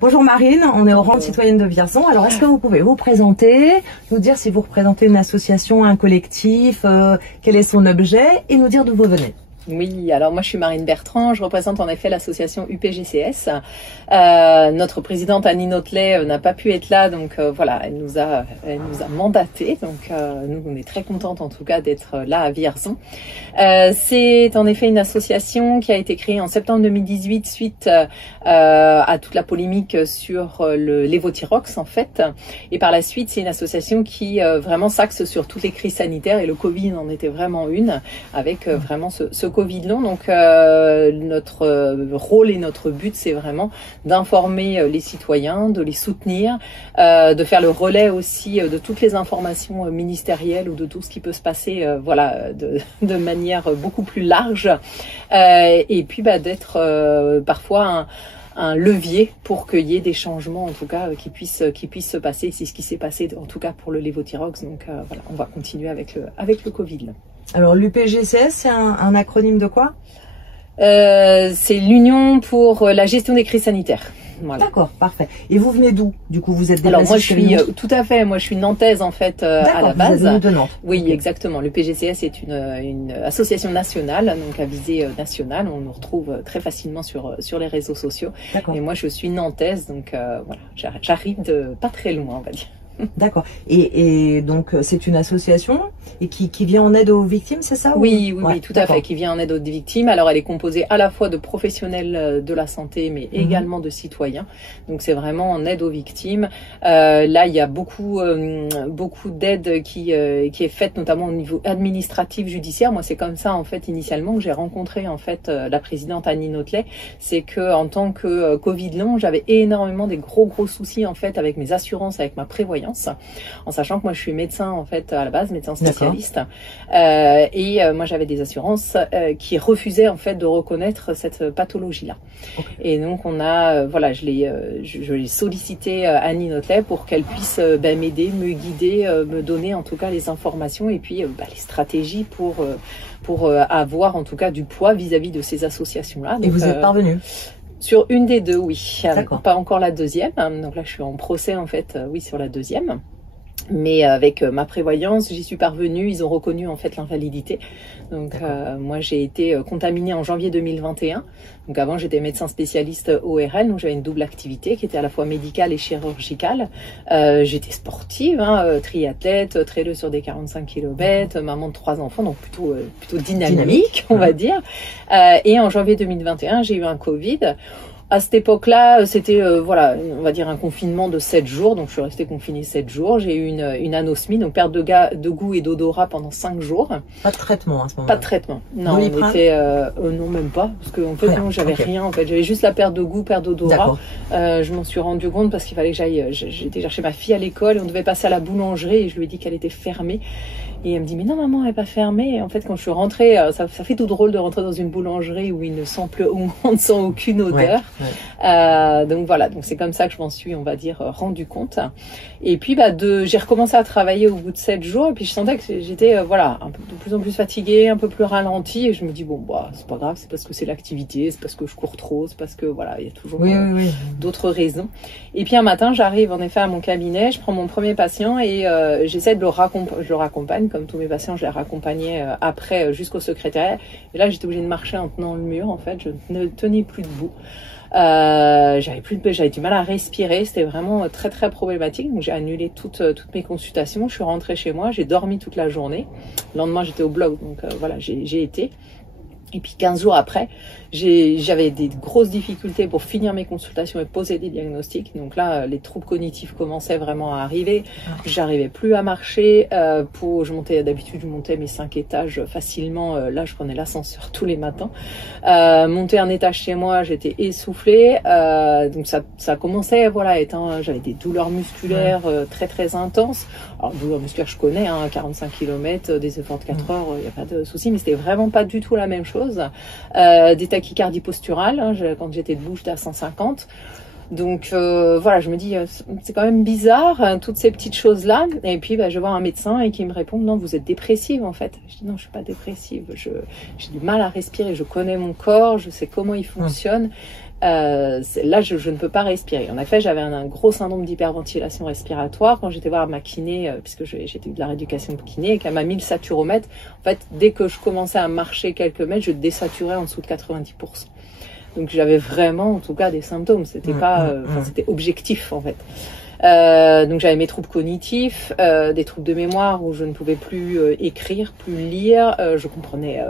Bonjour Marine, on est au rang de citoyenne de Vierzon. Alors, est-ce que vous pouvez vous présenter, nous dire si vous représentez une association, un collectif, quel est son objet et nous dire d'où vous venez? Oui, alors moi je suis Marine Bertrand, je représente en effet l'association UPGCS. Notre présidente Annie Notelet n'a pas pu être là, donc voilà, elle nous a mandaté. Donc nous on est très contentes en tout cas d'être là à Vierzon. C'est en effet une association qui a été créée en septembre 2018 suite à toute la polémique sur l'évothyrox en fait. Et par la suite c'est une association qui vraiment s'axe sur toutes les crises sanitaires et le Covid en était vraiment une, avec vraiment ce Covid long. Donc notre rôle et notre but c'est vraiment d'informer les citoyens, de les soutenir, de faire le relais aussi de toutes les informations ministérielles ou de tout ce qui peut se passer voilà de manière beaucoup plus large et puis d'être parfois un levier pour qu'il y ait des changements en tout cas qui puissent se passer. C'est ce qui s'est passé en tout cas pour le lévothyrox. Donc voilà, on va continuer avec le Covid. Alors l'UPGCS, c'est un acronyme de quoi? C'est l'Union pour la gestion des crises sanitaires. Voilà. D'accord, parfait. Et vous venez d'où? Du coup, vous êtes Alors moi, je suis tout à fait. Moi, je suis nantaise en fait à la base. Vous êtes de Nantes. Oui, okay. Exactement. Le PGCS est une association nationale, donc à visée nationale. On nous retrouve très facilement sur les réseaux sociaux. Et moi, je suis nantaise, donc voilà, j'arrive de pas très loin, on va dire. D'accord. Et donc c'est une association et qui vient en aide aux victimes, c'est ça? Oui, tout à fait, qui vient en aide aux victimes. Alors elle est composée à la fois de professionnels de la santé, mais également de citoyens. Donc c'est vraiment en aide aux victimes. Là, il y a beaucoup d'aide qui est faite, notamment au niveau administratif, judiciaire. Moi, c'est comme ça en fait initialement que j'ai rencontré en fait la présidente Annie Notelet. C'est que en tant que Covid long, j'avais énormément des gros soucis en fait avec mes assurances, avec ma prévoyance. En sachant que moi je suis médecin en fait à la base, médecin spécialiste, moi j'avais des assurances qui refusaient en fait de reconnaître cette pathologie-là. Okay. Et donc on a voilà, je l'ai sollicité Annie Notelet pour qu'elle puisse m'aider, me guider, me donner en tout cas les informations et puis les stratégies pour avoir en tout cas du poids vis-à-vis de ces associations-là. Et vous êtes parvenu? Sur une des deux, oui. Pas encore la deuxième. Donc là, je suis en procès, en fait, oui, sur la deuxième. Mais avec ma prévoyance, j'y suis parvenue. Ils ont reconnu, en fait, l'invalidité. Donc, moi, j'ai été contaminée en janvier 2021. Donc, avant, j'étais médecin spécialiste ORL. Donc, j'avais une double activité qui était à la fois médicale et chirurgicale. J'étais sportive, triathlète, traileuse sur des 45 km, maman de 3 enfants. Donc, plutôt dynamique, on va dire. Et en janvier 2021, j'ai eu un Covid. À cette époque-là, c'était voilà, on va dire un confinement de 7 jours, donc je suis restée confinée 7 jours. J'ai eu une anosmie, donc perte de goût et d'odorat pendant 5 jours. Pas de traitement à ce moment-là? Pas de traitement. Non, on était non, même pas, parce que en fait non, j'avais rien. En fait, j'avais juste la perte de goût, perte d'odorat. Je m'en suis rendu compte parce qu'il fallait que j'aille. J'étais chercher ma fille à l'école, et on devait passer à la boulangerie et je lui ai dit qu'elle était fermée. Et elle me dit mais non maman, elle est pas fermée. Et en fait quand je suis rentrée, ça fait tout drôle de rentrer dans une boulangerie où on ne sent aucune odeur. Donc voilà, donc c'est comme ça que je m'en suis, on va dire, rendu compte. Et puis j'ai recommencé à travailler au bout de 7 jours et puis je sentais que j'étais voilà, de plus en plus fatiguée, un peu plus ralentie et je me dis bon c'est pas grave, c'est parce que c'est l'activité, c'est parce que je cours trop, c'est parce que voilà, il y a toujours d'autres raisons. Et puis un matin, j'arrive en effet à mon cabinet, je prends mon premier patient et j'essaie de je le raccompagne comme tous mes patients, je les raccompagnais après jusqu'au secrétariat. Et là, j'étais obligée de marcher en tenant le mur. En fait, je ne tenais plus debout. J'avais du mal à respirer. C'était vraiment très problématique. Donc j'ai annulé toutes mes consultations. Je suis rentrée chez moi. J'ai dormi toute la journée. Le lendemain, j'étais au blog. Donc voilà, j'ai été. Et puis 15 jours après, j'avais des grosses difficultés pour finir mes consultations et poser des diagnostics. Donc là, les troubles cognitifs commençaient vraiment à arriver. J'arrivais plus à marcher. D'habitude, je montais mes 5 étages facilement. Là, je prenais l'ascenseur tous les matins. Monter un étage chez moi, j'étais essoufflée. Donc ça commençait, voilà, j'avais des douleurs musculaires très intenses. Alors douleurs musculaires, je connais, 45 km, des efforts de 4 heures, il n'y a pas de souci, mais c'était vraiment pas du tout la même chose. Des tachycardies posturales, quand j'étais debout, j'étais à 150. Donc voilà, je me dis c'est quand même bizarre toutes ces petites choses là. Et puis je vois un médecin et qui me répond non, vous êtes dépressive en fait. Je dis non, je suis pas dépressive, j'ai du mal à respirer, je connais mon corps, je sais comment il fonctionne. là je ne peux pas respirer. En effet, j'avais un gros syndrome d'hyperventilation respiratoire quand j'étais voir ma kiné, puisque j'étais de la rééducation kiné, et qu'elle m'a mis le saturomètre. En fait, dès que je commençais à marcher quelques mètres, je désaturais en dessous de 90%. Donc j'avais vraiment, en tout cas, des symptômes. C'était pas, c'était objectif en fait. Donc j'avais mes troubles cognitifs, des troubles de mémoire où je ne pouvais plus écrire, plus lire. Je comprenais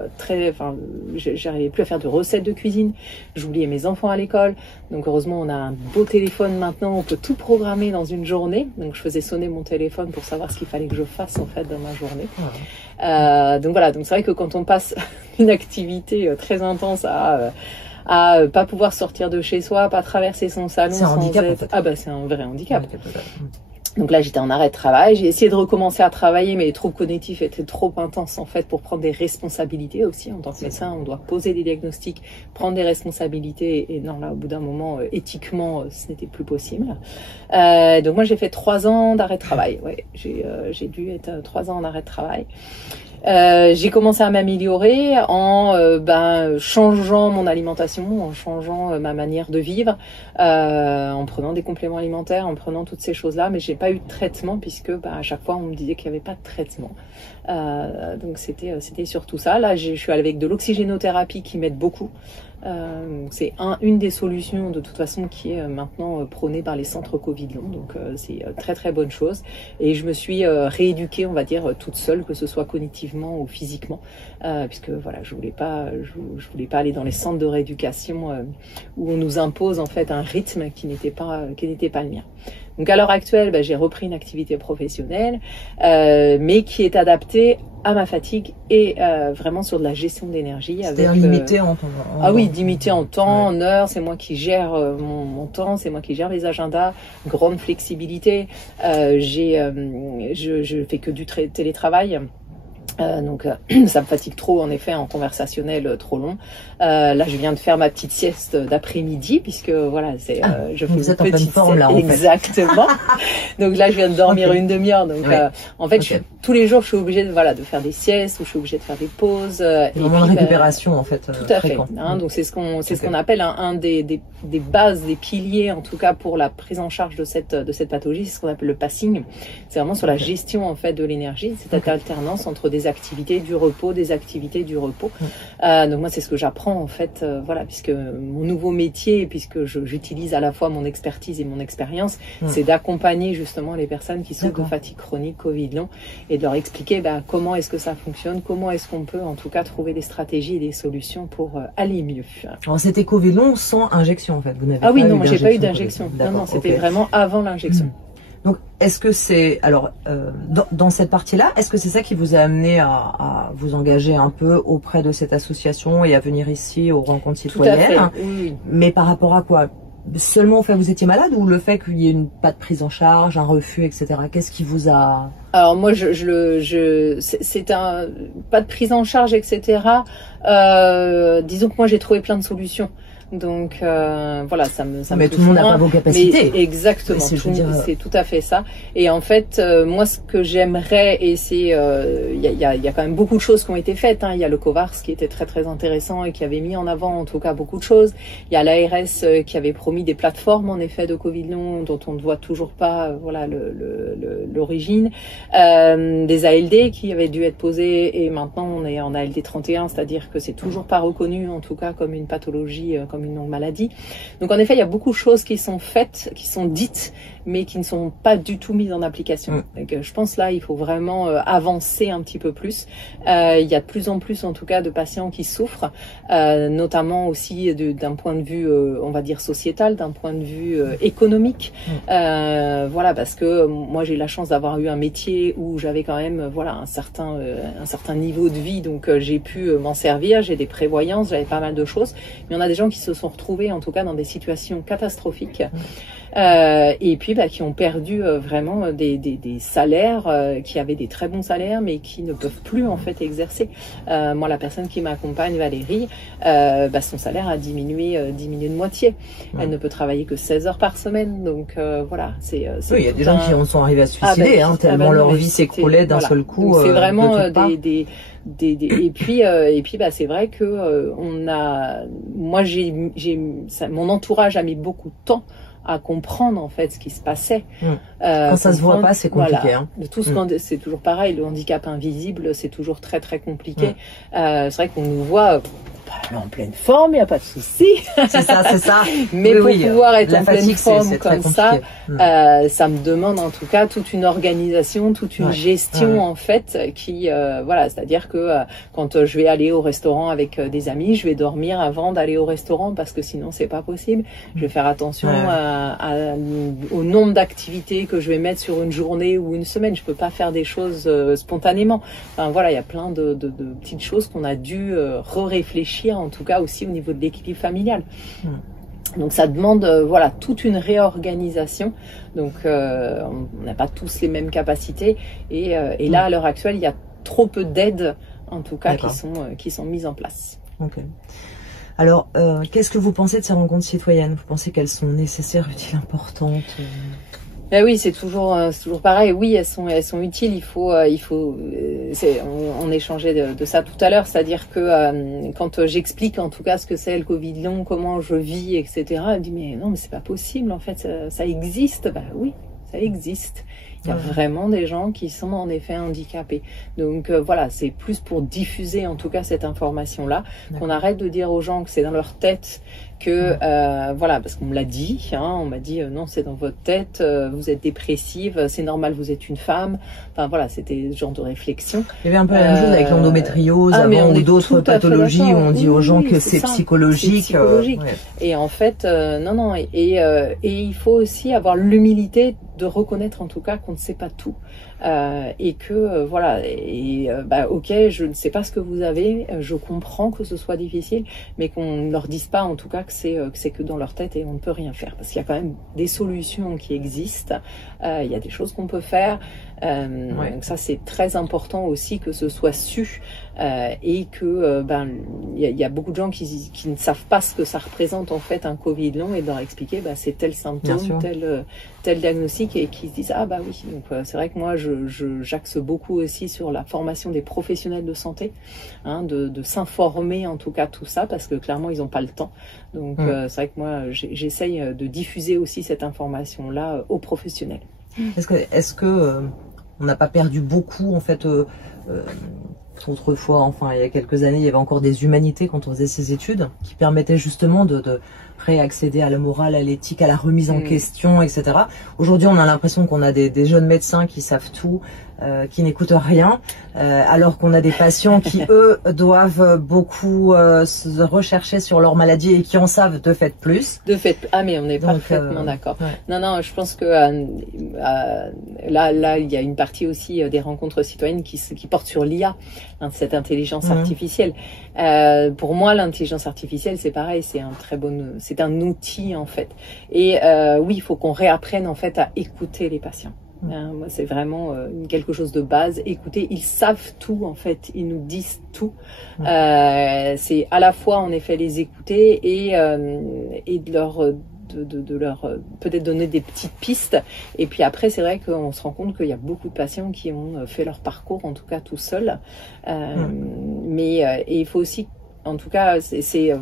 j'arrivais plus à faire de recettes de cuisine. J'oubliais mes enfants à l'école. Donc heureusement, on a un beau téléphone maintenant. On peut tout programmer dans une journée. Donc je faisais sonner mon téléphone pour savoir ce qu'il fallait que je fasse en fait dans ma journée. Donc voilà. Donc c'est vrai que quand on passe une activité très intense à pas pouvoir sortir de chez soi, pas traverser son salon. C'est un handicap, en fait. Ah bah c'est un vrai handicap. Donc là j'étais en arrêt de travail, j'ai essayé de recommencer à travailler, mais les troubles cognitifs étaient trop intenses en fait pour prendre des responsabilités aussi. En tant que médecin, on doit poser des diagnostics, prendre des responsabilités, et non là au bout d'un moment, éthiquement, ce n'était plus possible. Donc moi j'ai fait 3 ans d'arrêt de travail. Ouais, j'ai dû être 3 ans en arrêt de travail. J'ai commencé à m'améliorer en changeant mon alimentation, en changeant ma manière de vivre, en prenant des compléments alimentaires, en prenant toutes ces choses-là, mais j'ai pas eu de traitement puisque à chaque fois on me disait qu'il n'y avait pas de traitement. Donc c'était surtout ça. Là, je suis avec de l'oxygénothérapie qui m'aide beaucoup. C'est une des solutions de toute façon qui est maintenant prônée par les centres Covid long, donc c'est très très bonne chose. Et je me suis rééduquée, on va dire, toute seule, que ce soit cognitivement ou physiquement, puisque voilà, je voulais pas aller dans les centres de rééducation où on nous impose en fait un rythme qui n'était pas le mien. Donc à l'heure actuelle, j'ai repris une activité professionnelle, mais qui est adaptée à ma fatigue et vraiment sur de la gestion d'énergie. C'est-à-dire limité en temps. Oui, limité en temps, en heures. C'est moi qui gère mon temps, c'est moi qui gère les agendas. Grande flexibilité. Je fais que du télétravail. Donc ça me fatigue trop en effet en conversationnel trop long. Là je viens de faire ma petite sieste d'après-midi puisque voilà je fais une petite forme là. Exactement. Donc là je viens de dormir une demi-heure. Donc en fait tous les jours je suis obligée de faire des siestes ou je suis obligée de faire des pauses. Vraiment une récupération en fait. Tout à fait. Donc c'est ce qu'on appelle un des bases, des piliers en tout cas pour la prise en charge de cette pathologie. C'est ce qu'on appelle le passing. C'est vraiment sur la gestion en fait de l'énergie, cette alternance entre des activités du repos, donc moi c'est ce que j'apprends en fait, puisque mon nouveau métier, puisque j'utilise à la fois mon expertise et mon expérience, c'est d'accompagner justement les personnes qui souffrent de fatigue chronique, Covid long, et de leur expliquer comment est-ce que ça fonctionne, comment est-ce qu'on peut en tout cas trouver des stratégies et des solutions pour aller mieux. Alors c'était Covid long sans injection en fait, vous n'avez pas eu non, j'ai pas eu d'injection. Non, c'était vraiment avant l'injection. Donc, est-ce que c'est, alors, dans cette partie-là, est-ce que c'est ça qui vous a amené à vous engager un peu auprès de cette association et à venir ici aux rencontres citoyennes? Tout à fait, oui. Mais par rapport à quoi? Seulement au fait que vous étiez malade ou le fait qu'il y ait pas de prise en charge, un refus, etc. Qu'est-ce qui vous a... Alors moi, c'est pas de prise en charge, etc. Disons que moi j'ai trouvé plein de solutions. Donc voilà, ça me mais tout le monde n'a pas vos capacités. Mais exactement, c'est tout à fait ça. Et en fait, moi ce que j'aimerais, et c'est il y a quand même beaucoup de choses qui ont été faites. Il y a le COVARS qui était très très intéressant et qui avait mis en avant en tout cas beaucoup de choses. Il y a l'ARS qui avait promis des plateformes en effet de Covid long dont on ne voit toujours pas l'origine. Des ALD qui avaient dû être posées et maintenant on est en ALD 31, c'est-à-dire que c'est toujours pas reconnu en tout cas comme une pathologie, comme une longue maladie. Donc en effet, il y a beaucoup de choses qui sont faites, qui sont dites, mais qui ne sont pas du tout mises en application. Donc, je pense là, il faut vraiment avancer un petit peu plus. Il y a de plus en plus, en tout cas, de patients qui souffrent, notamment aussi d'un point de vue, on va dire sociétal, d'un point de vue économique. Parce que moi, j'ai eu la chance d'avoir eu un métier où j'avais quand même, un certain niveau de vie, donc j'ai pu m'en servir. J'ai des prévoyances, j'avais pas mal de choses, mais on a des gens qui se sont retrouvés, en tout cas, dans des situations catastrophiques. et puis qui ont perdu vraiment des salaires, qui avaient des très bons salaires, mais qui ne peuvent plus en fait exercer. Moi, la personne qui m'accompagne, Valérie, son salaire a diminué de moitié. Elle ne peut travailler que 16 heures par semaine, donc voilà. Oui, il y a des gens qui en sont arrivés à se suicider, tellement leur vie s'écroulait d'un seul coup. C'est vraiment et puis c'est vrai que mon entourage a mis beaucoup de temps à comprendre en fait ce qui se passait. Quand ça se voit pas, c'est compliqué. Voilà. De tout c'est toujours pareil. Le handicap invisible, c'est toujours très très compliqué. C'est vrai qu'on nous voit en pleine forme, il n'y a pas de souci. C'est ça. Mais pour pouvoir être en pleine forme comme ça, ça me demande en tout cas toute une organisation, toute une gestion en fait qui, c'est-à-dire que quand je vais aller au restaurant avec des amis, je vais dormir avant d'aller au restaurant parce que sinon c'est pas possible. Je vais faire attention au nombre d'activités que je vais mettre sur une journée ou une semaine. Je peux pas faire des choses spontanément. Enfin voilà, il y a plein de petites choses qu'on a dû réfléchir en tout cas aussi au niveau de l'équilibre familial. Donc ça demande toute une réorganisation. Donc on n'a pas tous les mêmes capacités et là à l'heure actuelle il y a trop peu d'aides en tout cas qui sont mises en place. Okay. Alors qu'est-ce que vous pensez de ces rencontres citoyennes? Vous pensez qu'elles sont nécessaires, utiles, importantes? Oui, c'est toujours pareil. Oui, elles sont utiles. On échangeait de ça tout à l'heure, c'est-à-dire que quand j'explique en tout cas ce que c'est le Covid long, comment je vis, etc. Elle dit mais non, mais c'est pas possible. En fait, ça existe. Oui, ça existe. Il y a vraiment des gens qui sont en effet handicapés. Donc c'est plus pour diffuser en tout cas cette information-là, qu'on arrête de dire aux gens que c'est dans leur tête, que parce qu'on me l'a dit, on m'a dit non, c'est dans votre tête, vous êtes dépressive, c'est normal, vous êtes une femme. Enfin voilà, c'était ce genre de réflexion. Il y avait un peu la même chose avec l'endométriose ou d'autres pathologies où on dit aux gens que c'est psychologique. C'est psychologique. Et en fait, non. Et il faut aussi avoir l'humilité de reconnaître en tout cas qu'on ne sait pas tout. Et que ok, je ne sais pas ce que vous avez, je comprends que ce soit difficile, mais qu'on ne leur dise pas en tout cas que c'est que dans leur tête et on ne peut rien faire, parce qu'il y a quand même des solutions qui existent, il y a des choses qu'on peut faire. Donc ça c'est très important aussi que ce soit su et que il y a beaucoup de gens qui ne savent pas ce que ça représente en fait un Covid long, et de leur expliquer c'est tel symptôme, tel diagnostic, et qui se disent oui. Donc c'est vrai que moi j'axe beaucoup aussi sur la formation des professionnels de santé, de s'informer en tout cas tout ça, parce que clairement ils n'ont pas le temps. Donc c'est vrai que moi j'essaye de diffuser aussi cette information là aux professionnels. Est-ce que on n'a pas perdu beaucoup en fait autrefois, il y a quelques années, il y avait encore des humanités quand on faisait ces études qui permettaient justement de réaccéder à la morale, à l'éthique, à la remise en question, etc. Aujourd'hui, on a l'impression qu'on a des jeunes médecins qui savent tout, qui n'écoutent rien, alors qu'on a des patients qui, eux, doivent beaucoup se rechercher sur leur maladie et qui en savent de fait plus. Mais on est parfaitement d'accord. Non, je pense que là, il y a une partie aussi des rencontres citoyennes qui portent sur l'IA, cette intelligence artificielle. Pour moi, l'intelligence artificielle, c'est pareil, c'est un outil en fait. Et oui, il faut qu'on réapprenne en fait à écouter les patients. Moi, c'est vraiment quelque chose de base. Écoutez, ils savent tout en fait, ils nous disent tout. C'est à la fois en effet les écouter et de leur peut-être donner des petites pistes. Et puis après, c'est vrai qu'on se rend compte qu'il y a beaucoup de patients qui ont fait leur parcours, en tout cas tout seuls. Mais il faut aussi, en tout cas, c'est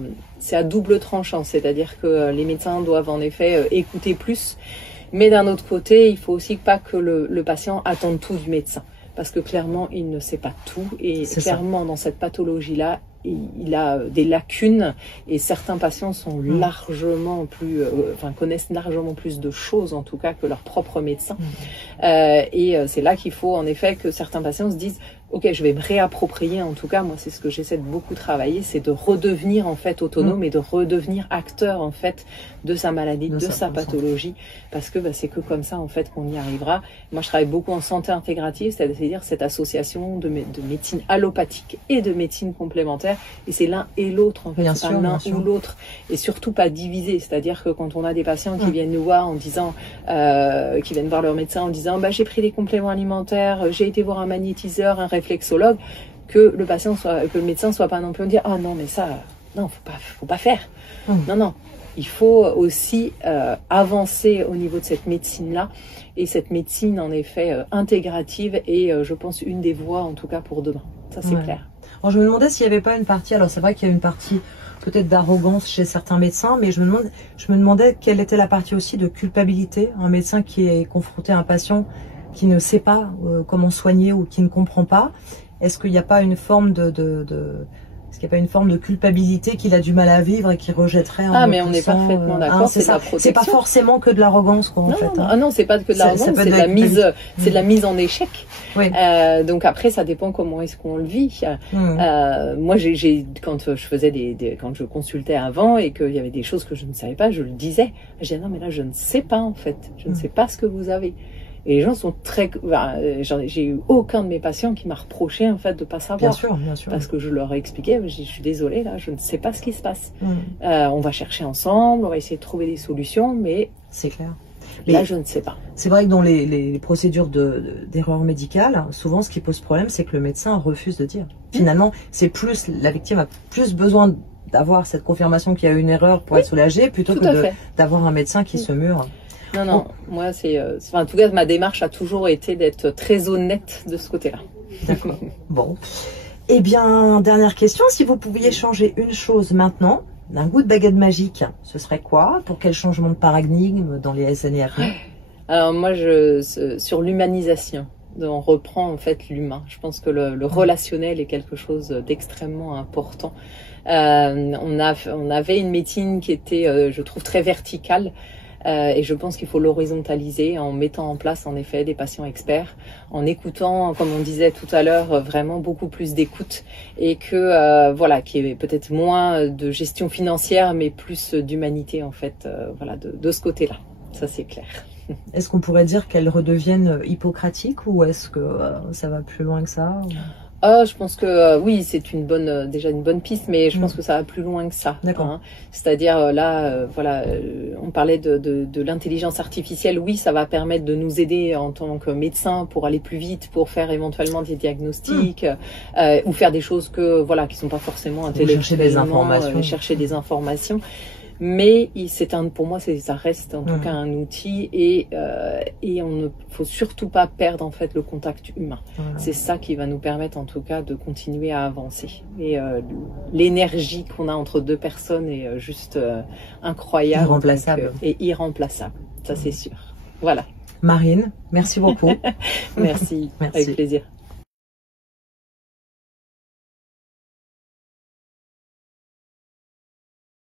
à double tranchant. C'est-à-dire que les médecins doivent en effet écouter plus. Mais d'un autre côté, il faut aussi pas que le patient attende tout du médecin. Parce que clairement, il ne sait pas tout. Et clairement, dans cette pathologie-là, il a des lacunes, et certains patients sont largement plus, connaissent largement plus de choses en tout cas que leur propre médecin. Et c'est là qu'il faut en effet que certains patients se disent ok, je vais me réapproprier, en tout cas moi c'est ce que j'essaie de beaucoup travailler, c'est de redevenir en fait autonome et de redevenir acteur en fait de sa maladie, de sa pathologie, parce que c'est que comme ça en fait qu'on y arrivera. Moi je travaille beaucoup en santé intégrative, c'est-à-dire cette association de médecine allopathique et de médecine complémentaire, et c'est l'un et l'autre en fait, c'est pas l'un ou l'autre, et surtout pas divisé, c'est-à-dire que quand on a des patients qui viennent nous voir en disant, qui viennent voir leur médecin en disant j'ai pris des compléments alimentaires, j'ai été voir un magnétiseur, un réflexologue, que le médecin soit pas non plus en dire non mais ça non faut pas faire. Non, il faut aussi avancer au niveau de cette médecine-là, et cette médecine en effet intégrative est, je pense, une des voies en tout cas pour demain. Ça c'est clair. Alors, je me demandais s'il n'y avait pas une partie, alors c'est vrai qu'il y a une partie peut-être d'arrogance chez certains médecins, mais je me demandais quelle était la partie aussi de culpabilité. Un médecin qui est confronté à un patient qui ne sait pas comment soigner ou qui ne comprend pas, est-ce qu'il n'y a pas une forme est-ce qu'il n'y a pas une forme de culpabilité qu'il a du mal à vivre et qu'il rejetterait en mais on est parfaitement d'accord, c'est ça. C'est pas forcément que de l'arrogance, quoi, en fait. Non, c'est pas que de l'arrogance, c'est de la mise en échec. Oui. Donc après, ça dépend comment est-ce qu'on le vit. Moi, quand je faisais quand je consultais avant et qu'il y avait des choses que je ne savais pas, je le disais. Je disais non, mais là, je ne sais pas, en fait. Je ne sais pas ce que vous avez. Et les gens sont très... j'ai eu aucun de mes patients qui m'a reproché en fait de pas savoir. Bien sûr. Parce que je leur ai expliqué, je suis désolée, là, je ne sais pas ce qui se passe. On va chercher ensemble, on va essayer de trouver des solutions, mais... C'est clair. Là, je ne sais pas. C'est vrai que dans les procédures d'erreur médicale, souvent ce qui pose problème, c'est que le médecin refuse de dire. Finalement, c'est plus... La victime a plus besoin d'avoir cette confirmation qu'il y a eu une erreur pour être soulagée, plutôt que d'avoir un médecin qui se mure. Non, moi en tout cas ma démarche a toujours été d'être très honnête de ce côté-là. D'accord. Bon. Eh bien, dernière question, si vous pouviez changer une chose maintenant, d'un coup de baguette magique, ce serait quoi? Pour quel changement de paradigme dans les années à venir? Alors moi, sur l'humanisation, on reprend en fait l'humain. Je pense que le relationnel est quelque chose d'extrêmement important. On avait une médecine qui était, je trouve, très verticale. Et je pense qu'il faut l'horizontaliser en mettant en place en effet des patients experts, en écoutant, comme on disait tout à l'heure, vraiment beaucoup plus d'écoute, et que qu'il y ait peut-être moins de gestion financière, mais plus d'humanité en fait, de ce côté-là. Ça c'est clair. Est-ce qu'on pourrait dire qu'elles redeviennent hippocratiques, ou est-ce que ça va plus loin que ça? Je pense que oui, c'est déjà une bonne piste, mais je pense que ça va plus loin que ça. D'accord. Hein. C'est-à-dire là, on parlait de l'intelligence artificielle. Oui, ça va permettre de nous aider en tant que médecin pour aller plus vite, pour faire éventuellement des diagnostics ou faire des choses qui sont pas forcement intellectuellement, chercher des informations. Mais pour moi, ça reste en tout cas un outil, et on ne faut surtout pas perdre en fait le contact humain. C'est ça qui va nous permettre en tout cas de continuer à avancer. Et l'énergie qu'on a entre deux personnes est juste incroyable, irremplaçable. Et irremplaçable. Ça c'est sûr. Voilà. Marine, merci beaucoup. Merci, avec plaisir.